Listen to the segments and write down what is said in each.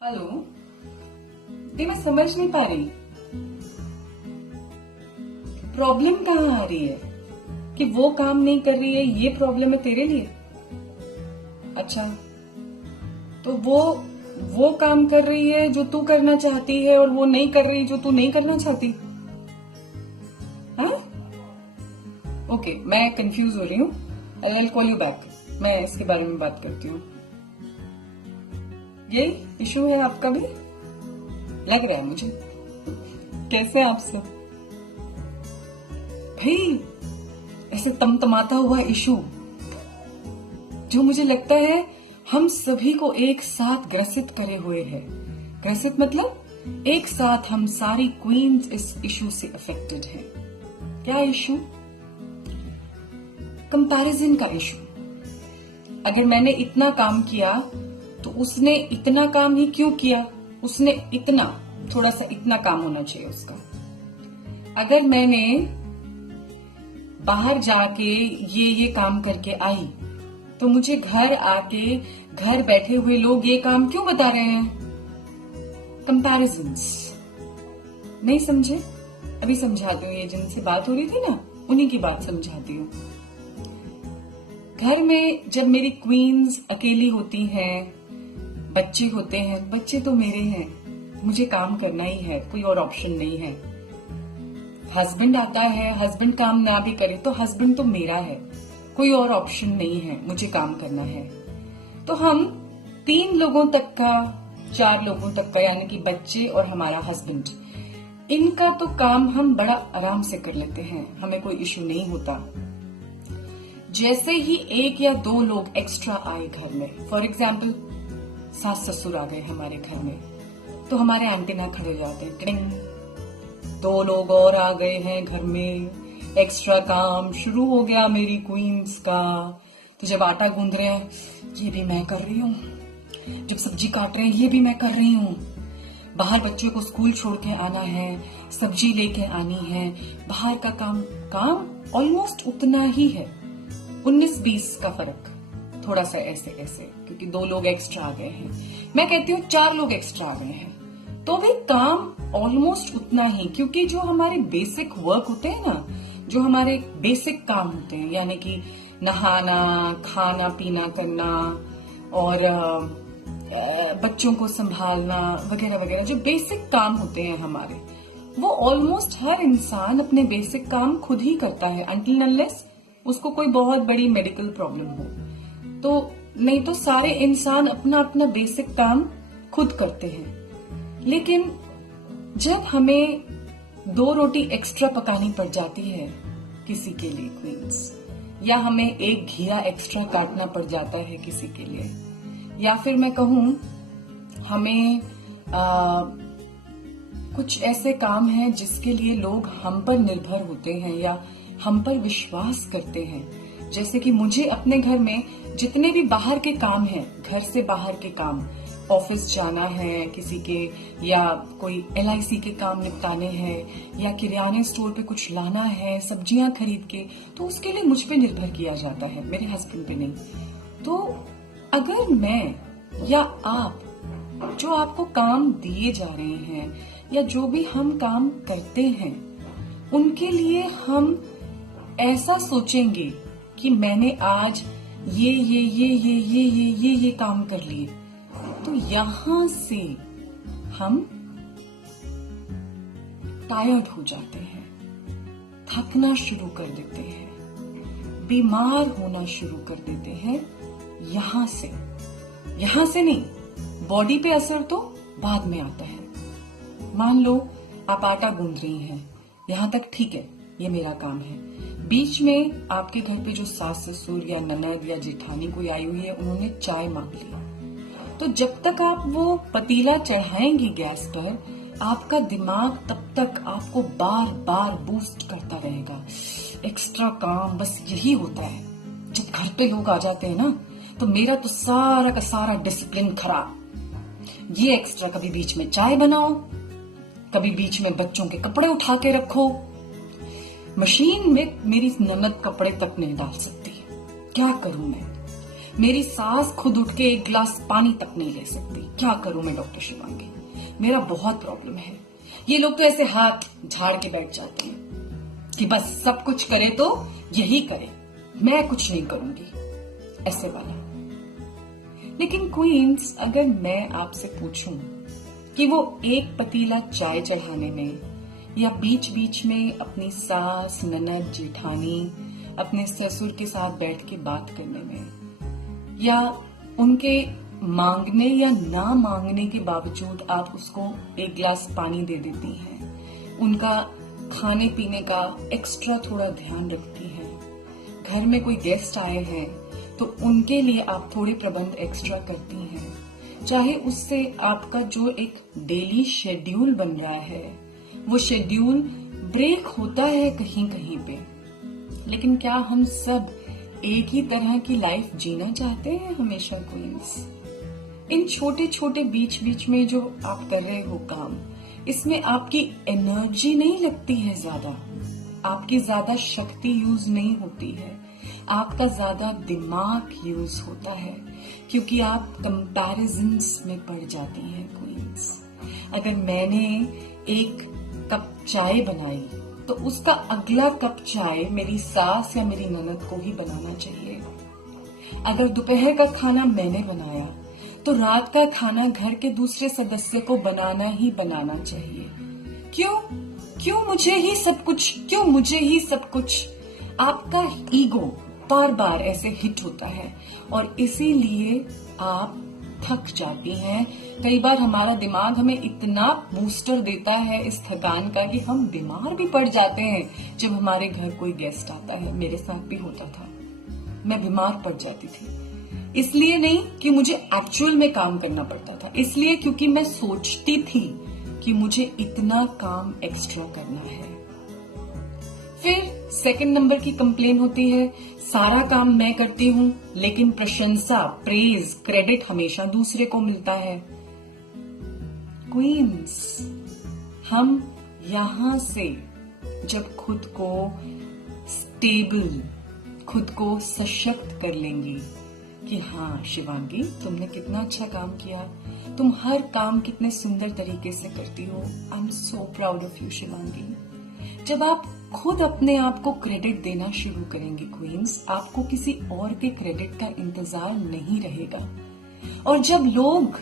Hello. दी मैं समझ नहीं पा रही प्रॉब्लम कहाँ आ रही है कि वो काम नहीं कर रही है, ये प्रॉब्लम है तेरे लिए। अच्छा, तो वो काम कर रही है जो तू करना चाहती है और वो नहीं कर रही जो तू नहीं करना चाहती। हाँ, ओके, मैं कंफ्यूज हो रही हूँ। I will call you back, मैं इसके बारे में बात करती हूँ। यही इशू है आपका भी लग रहा है मुझे। कैसे हैं आप सब भाई? ऐसे तमतमाता हुआ इशू जो मुझे लगता है हम सभी को एक साथ ग्रसित करे हुए है। ग्रसित मतलब एक साथ हम सारी क्वींस इस इशू से अफेक्टेड हैं। क्या इशू? कंपैरिजन का इशू। अगर मैंने इतना काम किया तो उसने इतना काम ही क्यों किया? उसने इतना, थोड़ा सा इतना काम होना चाहिए उसका। अगर मैंने बाहर जाके ये काम करके आई तो मुझे घर आके घर बैठे हुए लोग ये काम क्यों बता रहे हैं? कंपैरिजन्स। नहीं समझे? अभी समझाती हूँ। ये जिनसे बात हो रही थी ना, उन्हीं की बात समझाती हूँ। घर में जब मेरी क्वींस अकेली होती हैं, बच्चे होते हैं, बच्चे तो मेरे हैं, मुझे काम करना ही है, कोई और ऑप्शन नहीं है। हस्बैंड आता है, हस्बैंड काम ना भी करे तो हस्बैंड तो मेरा है, कोई और ऑप्शन नहीं है, मुझे काम करना है। तो हम 3 लोगों तक का, 4 लोगों तक का, यानी कि बच्चे और हमारा हस्बैंड, इनका तो काम हम बड़ा आराम से कर लेते हैं, हमें कोई इश्यू नहीं होता। जैसे ही 1 या 2 लोग एक्स्ट्रा आए घर में, फॉर एग्जाम्पल सास ससुर आ गए हमारे घर में, तो हमारे एंटीना खड़े हो जाते हैं, टिंग, 2 लोग और आ गए हैं घर में, एक्स्ट्रा काम शुरू हो गया मेरी क्वींस का। तो जब आटा गूंद रहे हैं, ये भी मैं कर रही हूँ। जब सब्जी काट रहे हैं, ये भी मैं कर रही हूँ। बाहर बच्चों को स्कूल छोड़ के आना है, सब्जी लेके आनी है, बाहर का काम ऑलमोस्ट उतना ही है, 19-20 का फर्क, थोड़ा सा ऐसे ऐसे, क्योंकि 2 लोग एक्स्ट्रा आ गए हैं। मैं कहती हूँ 4 लोग एक्स्ट्रा आ गए हैं तो भी काम ऑलमोस्ट उतना ही, क्योंकि जो हमारे बेसिक वर्क होते हैं ना, जो हमारे बेसिक काम होते हैं, यानी कि नहाना, खाना पीना करना और बच्चों को संभालना वगैरह वगैरह, जो बेसिक काम होते हैं हमारे, वो ऑलमोस्ट हर इंसान अपने बेसिक काम खुद ही करता है, अनटिल अनलेस उसको कोई बहुत बड़ी मेडिकल प्रॉब्लम हो। तो नहीं तो सारे इंसान अपना अपना बेसिक काम खुद करते हैं। लेकिन जब हमें 2 रोटी एक्स्ट्रा पकानी पड़ जाती है किसी के लिए क्वींस, या हमें 1 घिया एक्स्ट्रा काटना पड़ जाता है किसी के लिए, या फिर मैं कहूँ हमें कुछ ऐसे काम हैं जिसके लिए लोग हम पर निर्भर होते हैं या हम पर विश्वास करते हैं। जैसे कि मुझे अपने घर में जितने भी बाहर के काम हैं, घर से बाहर के काम, ऑफिस जाना है किसी के, या कोई LIC के काम निपटाने हैं, या किराने स्टोर पे कुछ लाना है, सब्जियां खरीद के, तो उसके लिए मुझ पे निर्भर किया जाता है, मेरे हस्बैंड पे नहीं। तो अगर मैं या आप, जो आपको काम दिए जा रहे हैं या जो भी हम काम करते हैं, उनके लिए हम ऐसा सोचेंगे कि मैंने आज ये काम कर लिए, तो यहां से हम टायर्ड हो जाते हैं, थकना शुरू कर देते हैं, बीमार होना शुरू कर देते हैं। यहां से नहीं, बॉडी पे असर तो बाद में आता है। मान लो आप आटा गूंद रही हैं, यहां तक ठीक है, ये मेरा काम है। बीच में आपके घर पे जो सास ससुर या ननद या जेठानी कोई आई हुई है, उन्होंने चाय मांग ली, तो जब तक आप वो पतीला चढ़ाएंगी गैस पर, आपका दिमाग तब तक आपको बार बार बूस्ट करता रहेगा। एक्स्ट्रा काम बस यही होता है जब घर पे लोग आ जाते हैं ना, तो मेरा तो सारा का सारा डिसिप्लिन खराब। ये एक्स्ट्रा, कभी बीच में चाय बनाओ, कभी बीच में बच्चों के कपड़े उठा के रखो, मशीन में मेरी ननद कपड़े तक नहीं डाल सकती, क्या करूं मैं? मेरी सास खुद उठ के एक गिलास पानी तक नहीं ले सकती। क्या करूं मैं डॉक्टर शिवांगी, मेरा बहुत प्रॉब्लम है। ये लोग तो ऐसे हाथ झाड़ के बैठ जाते हैं कि बस सब कुछ करे तो यही करे, मैं कुछ नहीं करूंगी, ऐसे वाला। लेकिन क्वींस, अगर मैं आपसे पूछूं कि वो एक पतीला चाय चढ़ाने में या बीच बीच में अपनी सास, ननद, जेठानी, अपने ससुर के साथ बैठ के बात करने में, या उनके मांगने या ना मांगने के बावजूद आप उसको एक गिलास पानी दे देती हैं, उनका खाने पीने का एक्स्ट्रा थोड़ा ध्यान रखती हैं, घर में कोई गेस्ट आए हैं तो उनके लिए आप थोड़े प्रबंध एक्स्ट्रा करती हैं, चाहे उससे आपका जो एक डेली शेड्यूल बन रहा है वो शेड्यूल ब्रेक होता है कहीं कहीं पे। लेकिन क्या हम सब एक ही तरह की लाइफ जीना चाहते हैं हमेशा क्वींस? इन छोटे छोटे बीच बीच में जो आप कर रहे हो काम, इसमें आपकी एनर्जी नहीं लगती है ज्यादा, आपकी ज्यादा शक्ति यूज नहीं होती है, आपका ज्यादा दिमाग यूज होता है, क्योंकि आप कंपैरिजन्स में पड़ जाती हैं क्वींस। अगर मैंने एक कप चाय बनाई तो उसका अगला कप चाय मेरी सास या मेरी ननद को ही बनाना चाहिए। अगर दोपहर का खाना मैंने बनाया तो रात का खाना घर के दूसरे सदस्य को बनाना ही बनाना चाहिए। क्यों मुझे ही सब कुछ, क्यों मुझे ही सब कुछ? आपका ईगो बार बार ऐसे हिट होता है और इसीलिए आप थक जाती हैं। कई बार हमारा दिमाग हमें इतना बूस्टर देता है इस थकान का कि हम बीमार भी पड़ जाते हैं जब हमारे घर कोई गेस्ट आता है। मेरे साथ भी होता था, मैं बीमार पड़ जाती थी। इसलिए नहीं कि मुझे एक्चुअल में काम करना पड़ता था, इसलिए क्योंकि मैं सोचती थी कि मुझे इतना काम एक्स्ट्रा करना है। फिर सेकंड नंबर की कंप्लेन होती है, सारा काम मैं करती हूँ लेकिन प्रशंसा, प्रेज, क्रेडिट हमेशा दूसरे को मिलता है। क्वींस, हम यहां से जब खुद को स्टेबल, खुद को सशक्त कर लेंगी कि हाँ शिवांगी, तुमने कितना अच्छा काम किया, तुम हर काम कितने सुंदर तरीके से करती हो, I am so proud of you Shivangi. जब आप खुद अपने आप को क्रेडिट देना शुरू करेंगे क्वींस, आपको किसी और के क्रेडिट का इंतजार नहीं रहेगा। और जब लोग,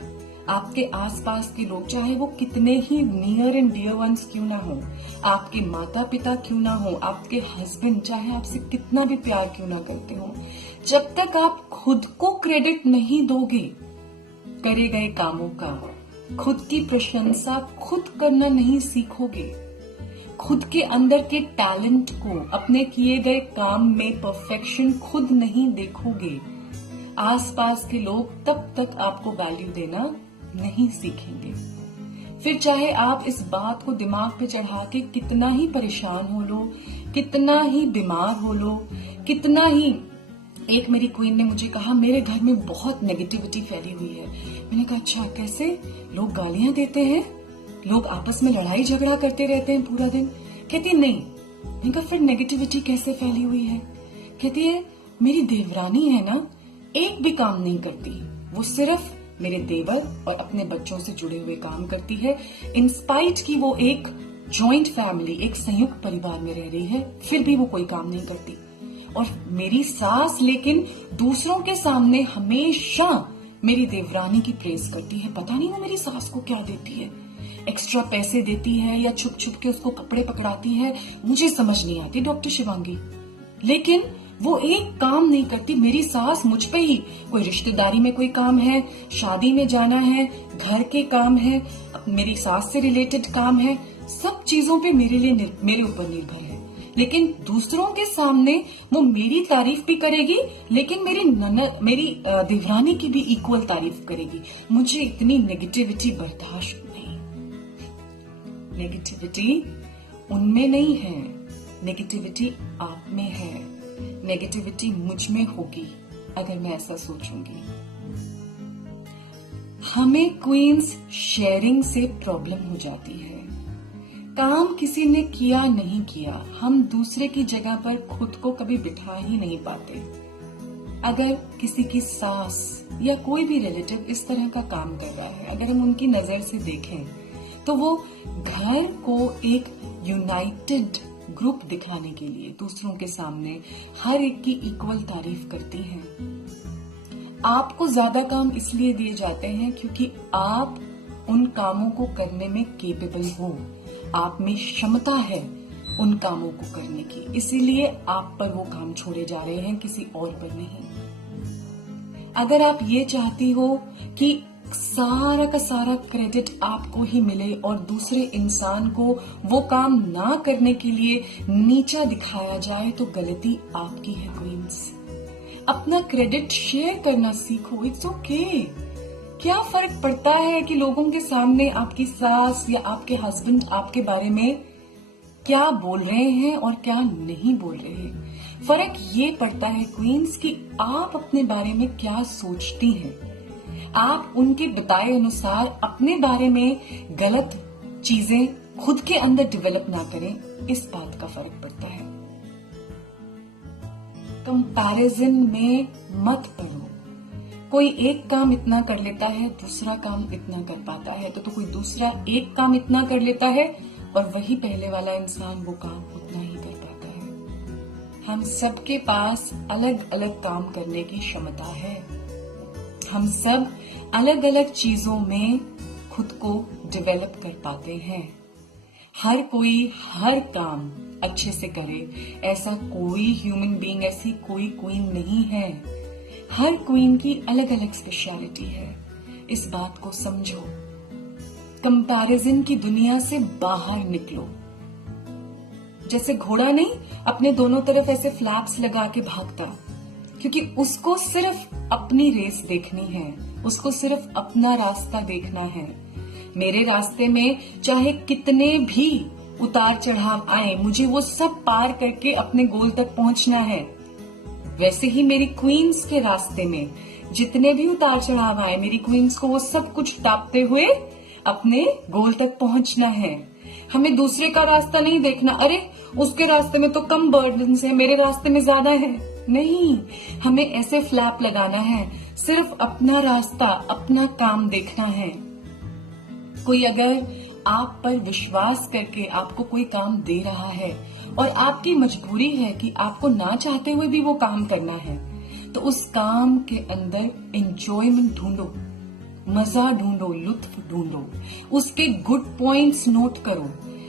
आपके आसपास के लोग, चाहे वो कितने ही नियर एंड डियर वंस क्यों ना हो, आपके माता पिता क्यों ना हो, आपके हस्बैंड चाहे आपसे कितना भी प्यार क्यों ना करते हो, जब तक आप खुद को क्रेडिट नहीं दोगे करे गए कामों का, खुद की प्रशंसा खुद करना नहीं सीखोगे, खुद के अंदर के टैलेंट को, अपने किए गए काम में परफेक्शन खुद नहीं देखोगे, आसपास के लोग तब तक आपको वैल्यू देना नहीं सीखेंगे। फिर चाहे आप इस बात को दिमाग पे चढ़ा के कितना ही परेशान हो लो, कितना ही बीमार हो लो, कितना ही, एक मेरी क्वीन ने मुझे कहा मेरे घर में बहुत नेगेटिविटी फैली हुई है। मैंने कहा अच्छा कैसे? लोग गालियां देते हैं, लोग आपस में लड़ाई झगड़ा करते रहते हैं पूरा दिन। कहती नहीं। मैंने कहा फिर नेगेटिविटी कैसे फैली हुई है? कहती है मेरी देवरानी है ना, एक भी काम नहीं करती, वो सिर्फ मेरे देवर और अपने बच्चों से जुड़े हुए काम करती है। इंस्पाइट की वो एक जॉइंट फैमिली, एक संयुक्त परिवार में रह रही है, फिर भी वो कोई काम नहीं करती। और मेरी सास लेकिन दूसरों के सामने हमेशा मेरी देवरानी की प्रेज करती है। पता नहीं वो मेरी सास को क्या देती है, एक्स्ट्रा पैसे देती है या छुप छुप के उसको कपड़े पकड़ाती है, मुझे समझ नहीं आती डॉक्टर शिवांगी। लेकिन वो एक काम नहीं करती। मेरी सास मुझ पे ही, कोई रिश्तेदारी में कोई काम है, शादी में जाना है, घर के काम है, मेरी सास से रिलेटेड काम है, सब चीजों पे मेरे ऊपर निर्भर है। लेकिन दूसरों के सामने वो मेरी तारीफ भी करेगी, लेकिन मेरी देवरानी की भी इक्वल तारीफ करेगी। मुझे इतनी नेगेटिविटी बर्दाश्त नहीं। नेगेटिविटी उनमें नहीं है, नेगेटिविटी आप में है, नेगेटिविटी मुझ में होगी अगर मैं ऐसा सोचूंगी। हमें क्वींस शेयरिंग से प्रॉब्लम हो जाती है। काम किसी ने किया नहीं किया, हम दूसरे की जगह पर खुद को कभी बिठा ही नहीं पाते। अगर किसी की सास या कोई भी रिलेटिव इस तरह का काम कर रहा है, अगर हम उनकी नजर से देखें तो वो घर को एक यूनाइटेड ग्रुप दिखाने के लिए दूसरों के सामने हर एक की इक्वल तारीफ करती हैं। आपको ज्यादा काम इसलिए दिए जाते हैं क्योंकि आप उन कामों को करने में केपेबल हो, आप में क्षमता है उन कामों को करने की, इसीलिए आप पर वो काम छोड़े जा रहे हैं, किसी और पर नहीं। अगर आप ये चाहती हो कि सारा का सारा क्रेडिट आपको ही मिले और दूसरे इंसान को वो काम ना करने के लिए नीचा दिखाया जाए, तो गलती आपकी है क्वींस। अपना क्रेडिट शेयर करना सीखो, इट्स ओके। क्या फर्क पड़ता है कि लोगों के सामने आपकी सास या आपके हस्बैंड आपके बारे में क्या बोल रहे हैं और क्या नहीं बोल रहे हैं। फर्क ये पड़ता है क्वींस कि आप अपने बारे में क्या सोचती हैं। आप उनके बताए अनुसार अपने बारे में गलत चीजें खुद के अंदर डेवलप ना करें, इस बात का फर्क पड़ता है। कंपैरिजन में मत पड़ो। कोई एक काम इतना कर लेता है, दूसरा काम इतना कर पाता है, तो कोई दूसरा एक काम इतना कर लेता है और वही पहले वाला इंसान वो काम उतना ही कर पाता है। हम सबके पास अलग अलग काम करने की क्षमता है। हम सब अलग अलग चीजों में खुद को डेवलप कर पाते हैं। हर कोई हर काम अच्छे से करे, ऐसा कोई ह्यूमन बीइंग, ऐसी कोई क्वीन नहीं है। हर क्वीन की अलग अलग स्पेशलिटी है, इस बात को समझो। कंपैरिजन की दुनिया से बाहर निकलो। जैसे घोड़ा नहीं अपने दोनों तरफ ऐसे फ्लैप्स लगा के भागता, क्योंकि उसको सिर्फ अपनी रेस देखनी है, उसको सिर्फ अपना रास्ता देखना है। मेरे रास्ते में चाहे कितने भी उतार चढ़ाव आए, मुझे वो सब पार करके अपने गोल तक पहुंचना है। वैसे ही मेरी क्वींस के रास्ते में जितने भी उतार चढ़ाव आए, मेरी क्वींस को वो सब कुछ टापते हुए अपने गोल तक पहुंचना है। हमें दूसरे का रास्ता नहीं देखना, अरे उसके रास्ते में तो कम बर्डन्स है, मेरे रास्ते में ज्यादा है। नहीं, हमें ऐसे फ्लैप लगाना है, सिर्फ अपना रास्ता, अपना काम देखना है। कोई अगर आप पर विश्वास करके आपको कोई काम दे रहा है और आपकी मजबूरी है कि आपको ना चाहते हुए भी वो काम करना है, तो उस काम के अंदर एंजॉयमेंट ढूंढो, मजा ढूंढो, लुत्फ ढूंढो, उसके गुड पॉइंट्स नोट करो,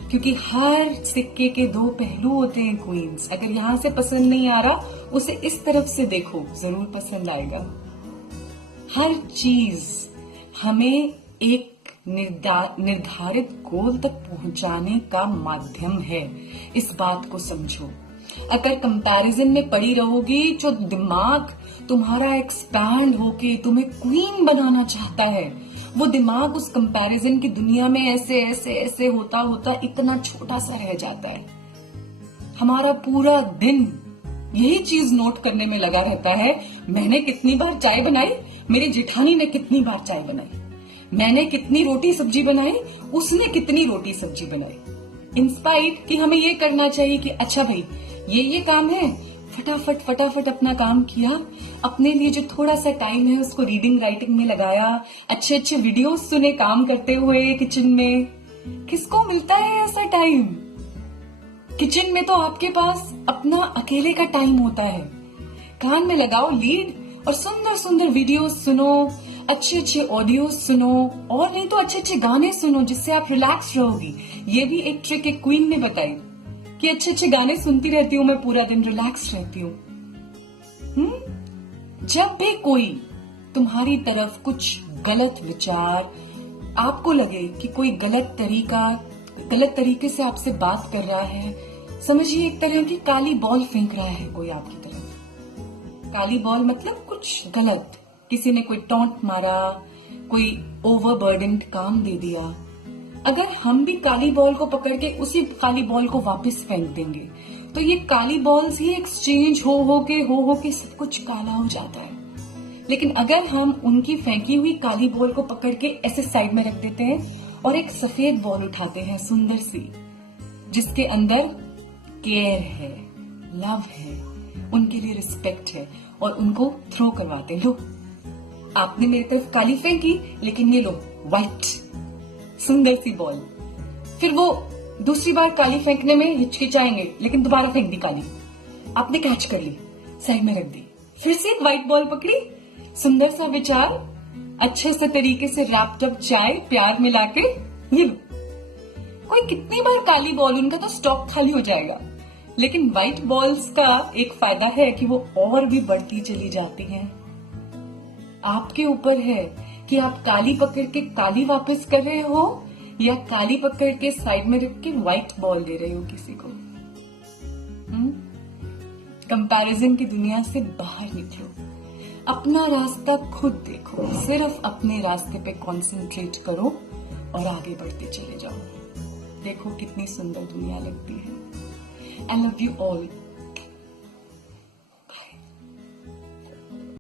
क्योंकि हर सिक्के के दो पहलू होते हैं क्वींस। अगर यहां से पसंद नहीं आ रहा, उसे इस तरफ से देखो, जरूर पसंद आएगा। हर चीज हमें एक निर्धारित गोल तक पहुंचाने का माध्यम है, इस बात को समझो। अगर कंपैरिजन में पड़ी रहोगी, जो दिमाग तुम्हारा एक्सपैंड होके तुम्हें क्वीन बनाना चाहता है, वो दिमाग उस कंपैरिजन की दुनिया में ऐसे ऐसे ऐसे होता होता इतना छोटा सा रह जाता है। हमारा पूरा दिन यही चीज नोट करने में लगा रहता है, मैंने कितनी बार चाय बनाई, मेरी जेठानी ने कितनी बार चाय बनाई, मैंने कितनी रोटी सब्जी बनाई, उसने कितनी रोटी सब्जी बनाई। इंस्पाइट कि हमें ये करना चाहिए कि अच्छा भाई ये काम है, फटाफट फटाफट अपना काम किया, अपने लिए जो थोड़ा सा टाइम है उसको रीडिंग राइटिंग में लगाया, अच्छे अच्छे वीडियोस सुने काम करते हुए किचन में। किसको मिलता है ऐसा टाइम? किचन में तो आपके पास अपना अकेले का टाइम होता है। कान में लगाओ लीड और सुंदर सुंदर वीडियोस सुनो, अच्छे अच्छे ऑडियो सुनो, और नहीं तो अच्छे अच्छे गाने सुनो, जिससे आप रिलैक्स रहोगी। ये भी एक ट्रिक एक क्वीन ने बताई कि अच्छे अच्छे गाने सुनती रहती हूँ मैं, पूरा दिन रिलैक्स रहती हूँ। जब भी कोई तुम्हारी तरफ कुछ गलत विचार, आपको लगे कि कोई गलत तरीके से आपसे बात कर रहा है, समझिए एक तरह की काली बॉल फेंक रहा है कोई आपकी तरफ। काली बॉल मतलब कुछ गलत, किसी ने कोई टॉन्ट मारा, कोई ओवरबर्डन्ड काम दे दिया। अगर हम भी काली बॉल को पकड़ के उसी काली बॉल को वापस फेंक देंगे, तो ये काली बॉल्स ही एक्सचेंज हो के सब कुछ काला हो जाता है। लेकिन अगर हम उनकी फेंकी हुई काली बॉल को पकड़ के ऐसे साइड में रख देते हैं और एक सफेद बॉल उठाते हैं सुंदर सी, जिसके अंदर केयर है, लव है, उनके लिए रिस्पेक्ट है, और उनको थ्रो करवाते। लो, आपने मेरी तरफ काली फेंकी, लेकिन ये लो व्हाइट सुंदर सी बॉल। फिर वो दूसरी बार काली फेंकने में हिचकिचाएंगे, लेकिन दोबारा फेंक दी काली, आपने कैच कर ली, साइड में रख दी, फिर से एक व्हाइट बॉल पकड़ी, सुंदर सा विचार, अच्छे से तरीके से रैप्ड अप चाय प्यार मिला के, ये लो। कोई कितनी बार काली बॉल, उनका तो स्टॉक खाली हो जाएगा। लेकिन व्हाइट बॉल्स का एक फायदा है कि वो और भी बढ़ती चली जाती हैं। आपके ऊपर है कि आप काली पकड़ के काली वापस कर रहे हो या काली पकड़ के साइड में रख के व्हाइट बॉल दे रहे हो किसी को। कंपैरिजन की दुनिया से बाहर निकलो, अपना रास्ता खुद देखो, सिर्फ अपने रास्ते पे कंसंट्रेट करो और आगे बढ़ते चले जाओ। देखो कितनी सुंदर दुनिया लगती है। I love you all.